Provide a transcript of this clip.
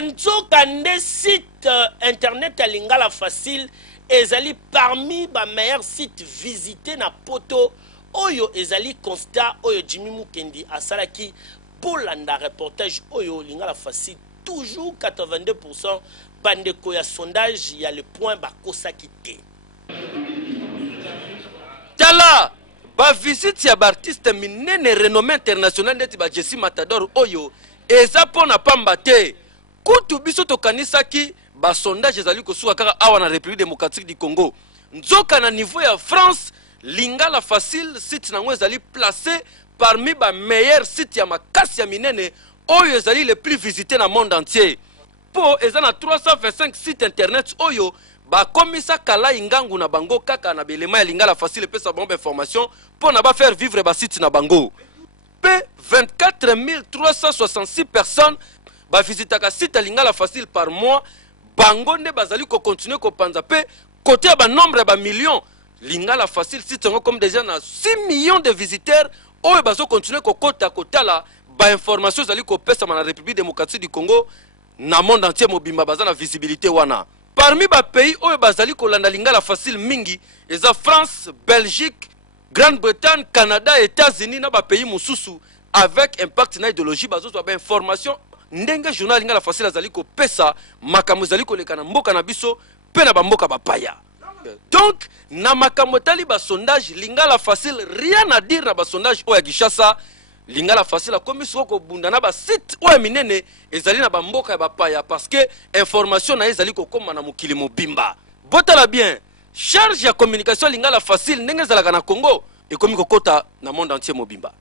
Nzoka nde site internet à Lingala Facile ezali parmi ba meilleurs sites visités na poto oyo ezali constat oyo Jimmy Mukendi asalaki pour landa reportage oyo Lingala Facile toujours 82% bandeko ya sondage ya le point bakosaki te. Tala ba visite ya artiste minene renommé international ndeti ba Jesse Matador oyo eza pona pamba te. Kutu biso tokanisaki ba sondage ezali kosuka kaka awa na République démocratique du Congo. Nzoka na niveau ya France, Lingala Facile site nango ezali placé parmi ba meilleurs sites ya makasi ya minene oyo ezali les plus visités na monde entier. Po eza na 325 sites internet oyo ba komisa kala ingangu na bango kaka na belema ya Lingala Facile pesa bombe information pour na ba faire vivre ba site na bango. P 24 366 personnes ba visitaka site ya Lingala Facile par mois. Bango nde bazali ko continuer ko panza pe côté ya ba nombre ba millions. Lingala Facile site ngo comme déjà na 6 millions de visiteurs oyo bazo continuer ko kota kotala ba information zali ko pesa na République démocratique du Congo na monde entier mobimba baza na visibilité wana. Parmi ba pays oyo bazali ko landa Lingala Facile mingi eza France, Belgique, Grande-Bretagne, Canada, États-Unis na ba pays mususu avec impact na idéologie bazo ba information ndenge journal Lingala Facile azali ko pesa makambo zali ko leka na mboka na biso pe na ba mboka bapaya. Donc na makambo tali ba sondage Lingala Facile rien à dire na ba sondage oya Kinshasa. Lingala Facile a komi soko bunda na ba site oya minene ezali na ba mboka ya bapaya parce que information na ezali ko koma na mokili mobimba. Botala bien charge ya communication Lingala Facile ndenge ezalaka na Congo ekomi kokota na monde entier mobimba.